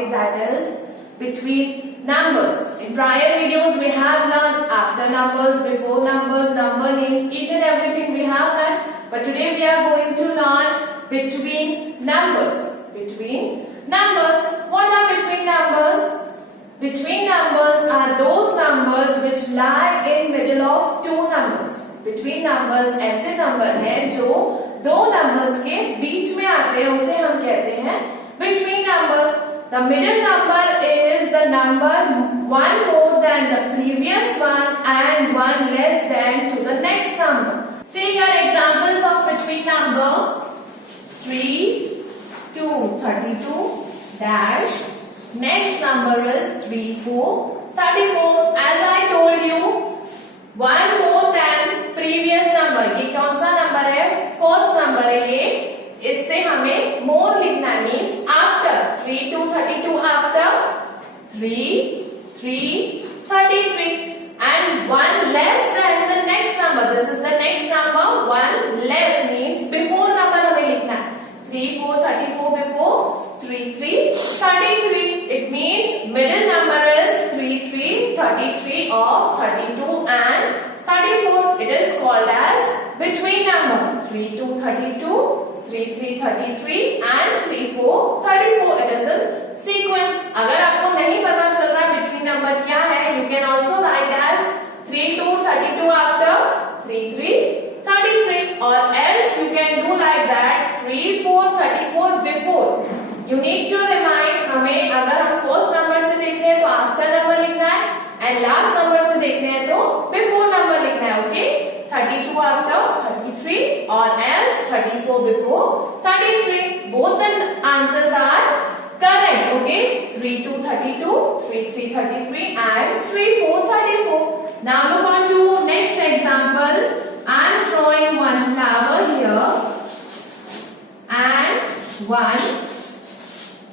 topic, that is between numbers. In prior videos we have learned after numbers, before numbers, number names, each and everything we have learned. But today we are going to learn between numbers. Between numbers. What are between numbers? Between numbers are those numbers which lie in middle of two numbers. Between numbers ऐसे number हैं जो दो numbers के बीच में आते हैं, उसे हम कहते हैं between numbers. The middle number is the number one more than the previous one and one less than to the next number. See your examples of between number 3, 2, 32 dash. Next number is 3, 4, 34. As I told you, one more than previous number. ये कौन सा number है? First number है ये. इससे हमें more लिखना means after 3 to 32 after 3, 3, 33 and one less than the next number. This is the next number. One less means before number हमें लिखना है. 3, 4, 34 before 3, 3, 33. It means middle number is 3, 3, 33 of 32 and 34. It is called as between number. 3, 2, 32, 3, 3, 33 and 3, 4, 34. It is in sequence. अगर आपको नहीं पता चल रहा between number क्या है, you can also write as 3, 2, 32 after 3, 3, 33, or else you can do like that 3, 4, 34 before. You need to remind हमें अगर हम फर्स्ट नंबर से देख रहे हैं तो आफ्टर नंबर लिखना है एंड लास्ट नंबर से देख रहे हैं तो बिफोर नंबर लिखना है. ओके, 32 आफ्टर 33 और else 34 before 33. Both the answers are correct. Okay, 3, 2, 32, 3, 3, 33 and 3, 4, 34. Now look on to next example. I am drawing one flower here and one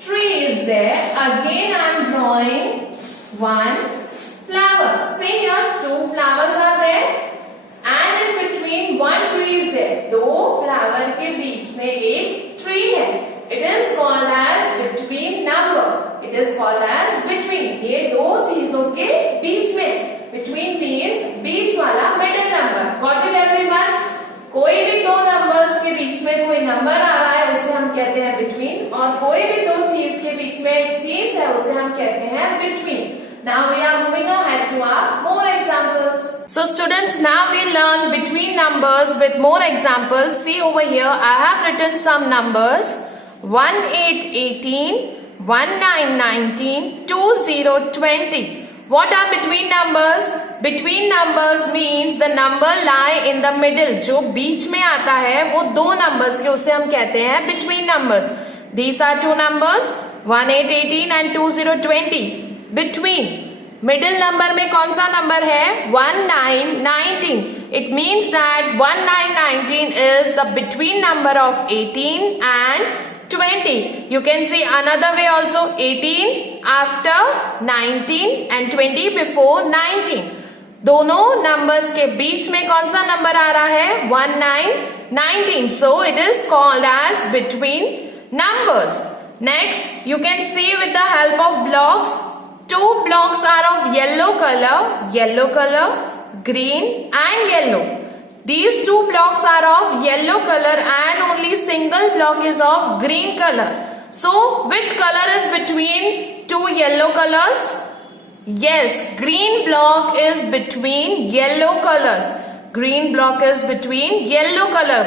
tree is there. Again I am drawing one flower. See here, two flowers are there and in between one tree is there. दो flower के बीच में एक tree है. It is called as between number. It is called as between. ये दो चीजों के बीच में. Between means बीच वाला middle number. Got it everyone? कोई भी दो नंबर्स के बीच में कोई नंबर आ रहा है उसे हम कहते हैं between, और कोई भी दो चीज के बीच में एक चीज है उसे हम कहते हैं between. Now we are moving ahead to our more examples. So students, now we learn between numbers with more examples. See over here, I have written some numbers. 1, 8, 18, 1, 9, 19, 2, 0, 20. What are between numbers? Between numbers means the number lie in the middle. जो बीच में आता है वो दो numbers के, उसे हम कहते हैं between numbers. These are two numbers, 1, 8, 18 and 2, 0, 20. Between. Middle number में कौन सा number है? 1, 9, 19. It means that 1, 9, 19 is the between number of 18 and 20. You can see another way also. 18 after 19 and 20 before 19. दोनों numbers के बीच में कौन सा number आ रहा है? 1, 9, 19. So it is called as between numbers. Next, you can see with the help of blocks. Two blocks are of yellow color, green and yellow. These two blocks are of yellow color and only single block is of green color. So, which color is between two yellow colors? Yes, green block is between yellow colors. Green block is between yellow color.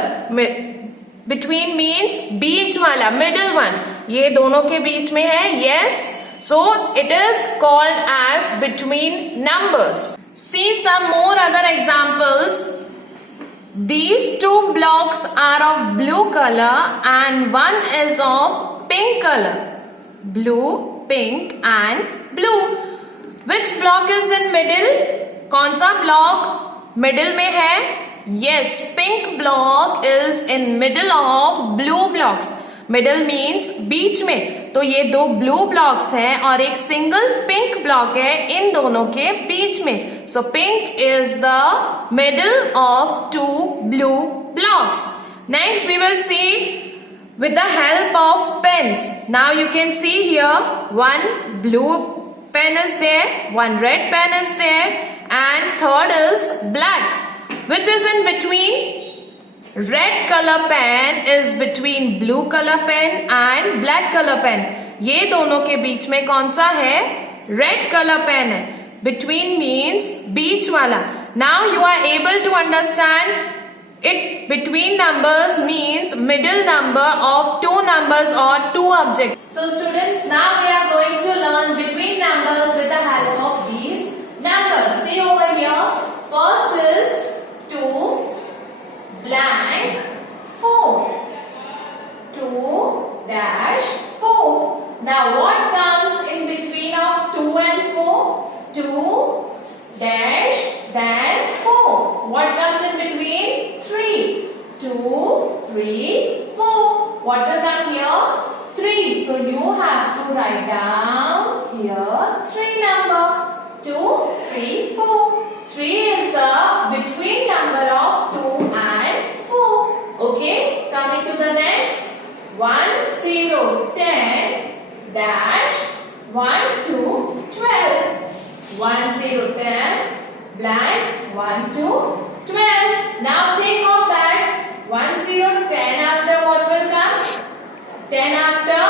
Between means बीच वाला, middle one. ये दोनों के बीच में है. Yes. So, it is called as between numbers. See some more other examples. These two blocks are of blue color and one is of pink color. Blue, pink and blue. Which block is in middle? कौन सा block middle में है? Yes, pink block is in middle of blue blocks. Middle means बीच में. तो ये दो blue blocks हैं और एक single pink block है इन दोनों के बीच में. So pink is the middle of two blue blocks. Next we will see with the help of pens. Now you can see here one blue pen is there, one red pen is there, and third is black, which is in between. Red color pen is between blue color pen and black color pen. ये दोनों के बीच में कौन सा है? Red color pen है. Between means बीच वाला. Now you are able to understand it. Between numbers means middle number of two numbers or two objects. So students, now we are going to learn between numbers with the help of these numbers. See over here. First is 2 blank 4. 2 dash 4. Now what comes in between of 2 and 4? 2 dash then 4. What comes in between? 3. 2, 3, 4. What will come here? 3. So you have to write down here 3 number. 2, 3, 4. 3 is the between number of 2 and 4. Okay, coming to the next. 1, 0, 10 dash 1, 2, 12. 1, 0, 10 blank 1, 2, 12. Now think of that. 1, 0, 10 after what will come? 10 after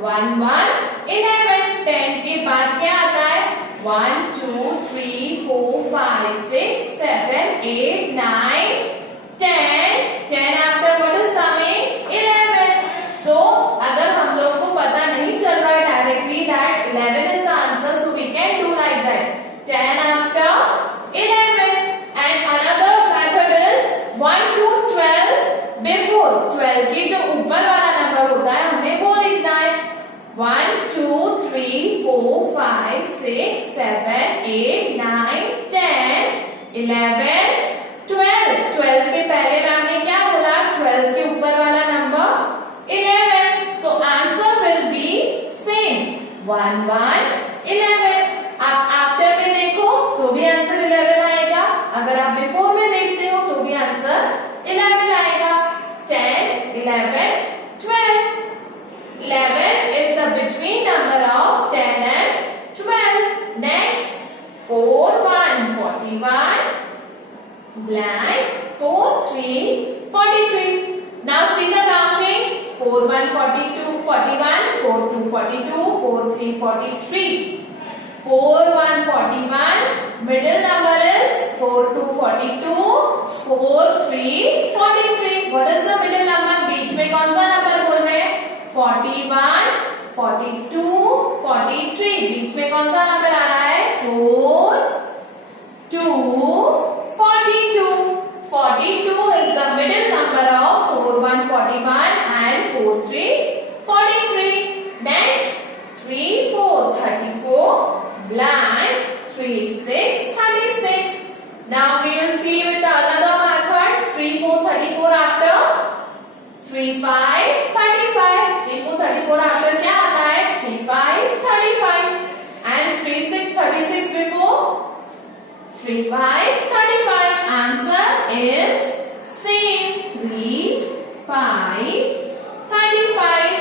1, 1, 11. 10 के बाद क्या आता है? 1, 2, 3, 4, 5, 6, 7, 8, 9, 10. 10 after what is coming? 11. So अगर हम लोग को पता नहीं चल रहा है directly that 11 is the answer, so we can do like that. 10 after 11. And another method is 1 to 12 before. 12 के जो ऊपर वाला नंबर होता है हमें वो लिखना है. 1, 2, 3, 4, 5, 6, 7, 8, 9, 10, 11, 12. 12 के पहले मैम ने क्या बोला? 12 के ऊपर वाला number 11. So answer will be same. 1, 1, 11. आप आफ्टर में देखो तो भी आंसर 11 आएगा. अगर आप बिफोर में देखते हो तो भी आंसर 11 आएगा. 10, 11, 12. 11 is the between number of 10 and 12. Next, 4, 1, 41 blank 4, 3, 43. Now see the counting. 4, 1, 42, 41, 4, 2, 42, 4, 3, 43. 4, 1, 41. Middle number is 4, 2, 42. 4, 3, 43. What is the middle number? बीच में कौन सा नंबर बोल रहे हैं? 41, 42, 43. बीच में कौन सा नंबर आ रहा है? 4, 2, 42. 42 is the middle number of 4, 1, 41 and 4, 3, 43. Next, 3, 4, 34 blank 3, 6, 36. Now we will see with the another method. 3, 4, 34 after 3, 5, 35. 3, 4, 34 after क्या आता है? 3, 5, 35. And 3, 6, 36 before 3, 5, 35. Answer is same. 3, 5, 35,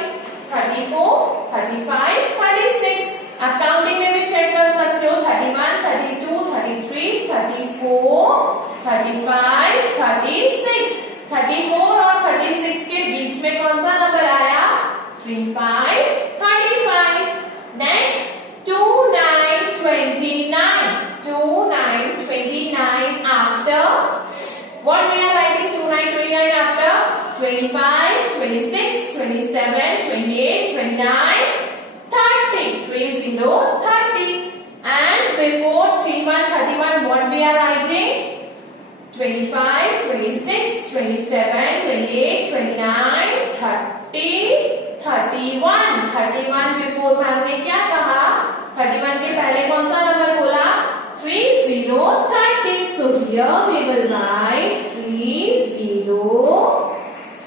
34, 35, 36. आप काउंटिंग में भी चेक कर सकते हो. 31, 32, 33, 34, 35, 36. 34 और 36 के बीच में कौन सा नंबर आया? 3, 5, 35. Next, 2, 9, 29. 2, 9, 29 after what we are writing? 2, 9, 29 after 25, 26, 27, 28, 29, 30. 3, 0, 30. And before 3, 1, 31, what we are writing? 25, 26, 27, 28, 29, 30, 31. 31 before ma'am ने क्या कहा? 31 के पहले कौन सा नंबर बोला? 3, 0, 30. So here we will write 3, 0,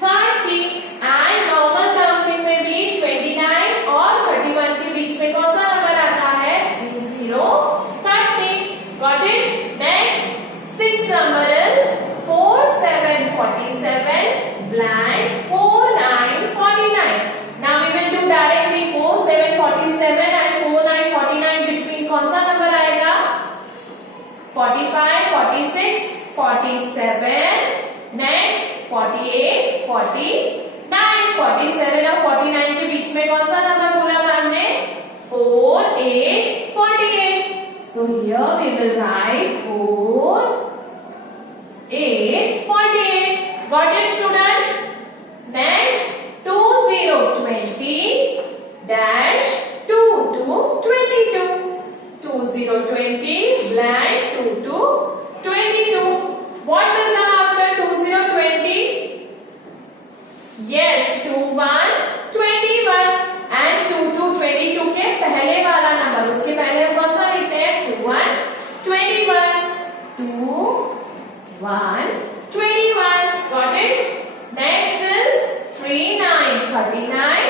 30. And normal counting में भी 29 और 31 के बीच में कौन सा नंबर आता है? 3, 0, 30. Got it? Next, sixth number is 4, 7, 47 blank 4, 9, 40. 45, 46, 47, next 48, 49, 47 और 49 के बीच में कौन सा नंबर बोला मैम ने? 4, 8, 48. So here we will write 4, 8, 48. Got it, students? Next 20, 20 dash 2 to 22. 20, 20 blank 2 to 22. What will come after 20, 20? Yes, 21, 21 and 2 to 22 के पहले वाला नंबर, उसके पहले हम कौन सा लिखते हैं? 21, 21. 2, 1, 21. Got it? Next is 3, 9, 39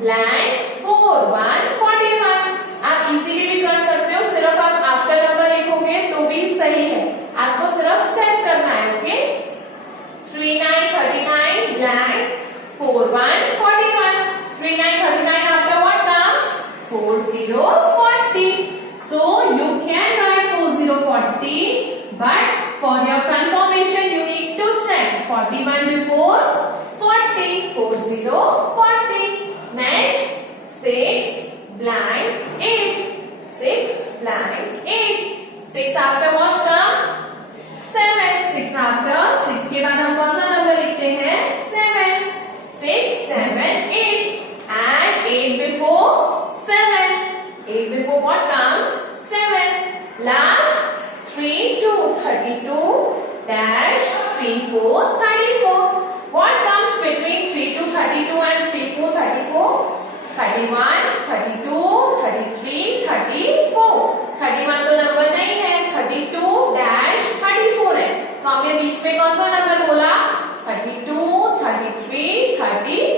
blank 4, 1, 41. आप इजीली भी कर सकते हो, सिर्फ आप आफ्टर नंबर लिखोगे तो भी सही है, आपको सिर्फ चेक करना है. Okay, 3, 9, 39 blank 4, 1, 41. 3, 9, 39 after what comes? 4, 0, 40. So you can write 4, 0, 40, but for your confirmation you need to check 41 before 40. 4, 0, 40. Next 6 blank 8. 6 blank 8. 6 after what's come? 7. 6 after 6 के बाद हम कौन सा नंबर लिखते हैं? 7. 6, 7, 8. And 8 before 7. 8 before what comes? 7. Last 3, 2, 32 dash 3, 4, 34. What comes between 3 to 32 and 3, 4, 34? 31, 32, 33, 34. 31 तो number नहीं है, 32 dash 34 है, तो हमने बीच में कौन सा नंबर बोला? 32, 33, 34.